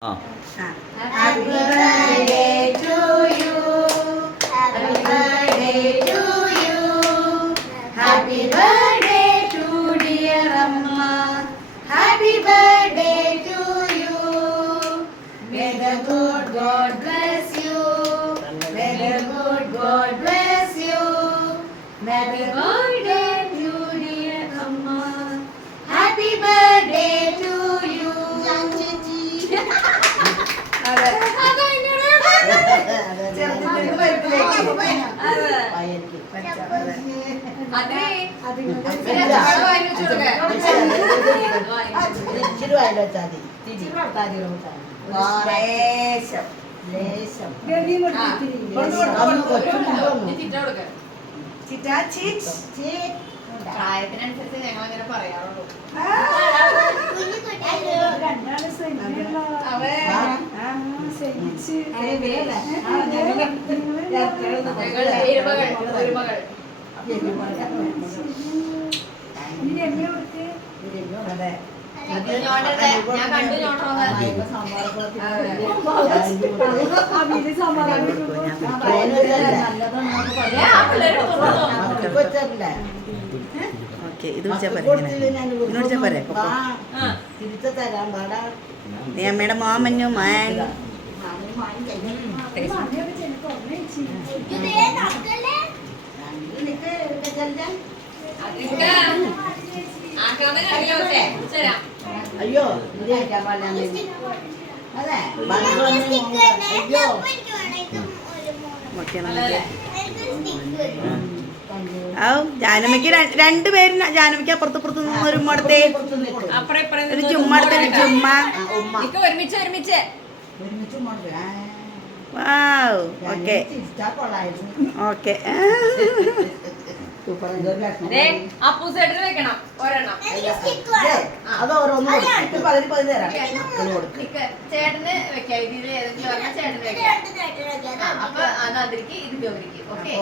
Happy birthday to you. Happy birthday to you. Happy birthday to dear Amma. Happy birthday to you. May the good God bless you. May the good God bless you. Happy birthday to dear Amma. Happy birthday to you. പ്രായത്തിനനുസരിച്ച് ഞങ്ങൾ അങ്ങനെ പറയാറുള്ളൂ. ഞാൻ കണ്ടു ഇത് നീ അമ്മയുടെ മാമഞ്ഞു മാൻ അയ്യോ ജാനമ്മയ്ക്ക് രണ്ടുപേരും ജാനമ്മയ്ക്ക് അപ്പുറത്തപ്പുറത്ത് ഒരു മടത്തെ ഒരു ചുമ്മടത്തെ ഒരു ചുമ്മ. ഒരുമിച്ച് ഓക്കെ ഓക്കെ അപ്പൂസേട്ടന് വെക്കണം ഒരെണ്ണം. ചേട്ടന് വെക്കാം. ഇതിൽ ഏതെങ്കിലും ചേട്ടന് വെക്കാം. അപ്പൊ അത് അതിലേക്ക് ഇത് ഗൗരിക്ക്. ഓക്കെ.